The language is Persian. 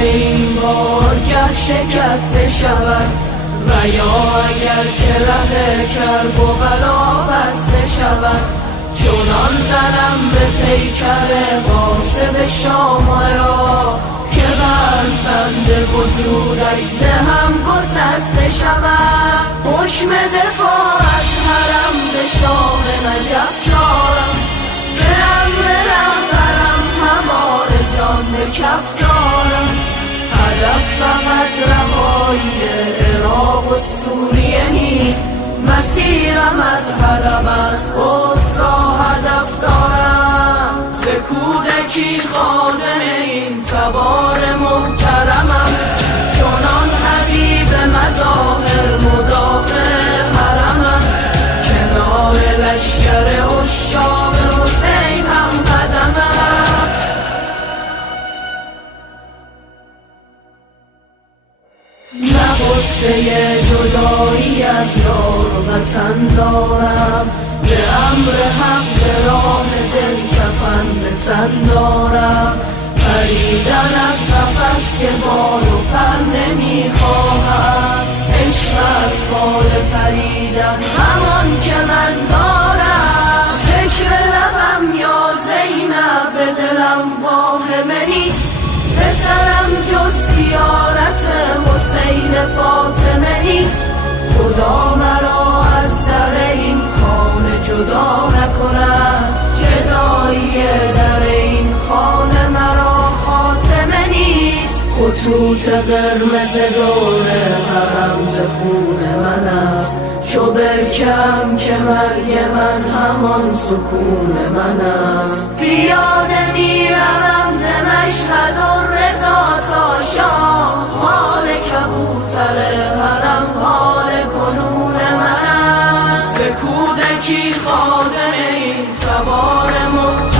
این بارگه شکسته شود و یا اگر که ره کرب و بلا بسته شود، چنان زنم به پیکر قاسم شاه را که بند وجودش ز هم گسسته شود. حکم دفاع از حرم ز شاه نجف دارم، به امر رهبرم همار جان به کف دارم. هدف فقط رهایی عراق و سوریه نیست، مسیرم از حلب از قدس را هدف دارم. ز کودکی خادم این تبار محترمم، چنان حبیب مظاهر مدافع حرمم. کنار لشکر عشاق حسین هم قدمم. نه غصه جدایی از یار وطن دارم، به امر حق به راه دل کفن به تن دارم. پریدن از قفس که بال و پر نمیخواهم، عشق از بال پریدن همان که من دارم. ذکر لبم یا زینب به دلم واهمه نیست، پسرم جز زیارت حسین فاطمه نیست. خدا مرا از در این خانه جدا نکند، جدایی در این خانه مرا خاتمه نیست. خطوط قرمز دور حرم ز خون من است، چو برکم که مرگ من همان سکون من است. پیاده میروم ز مشهد و رضا تا شام، حال کبوتر حرم حال کنون من است. ز کودکی خادم این تبار محترم،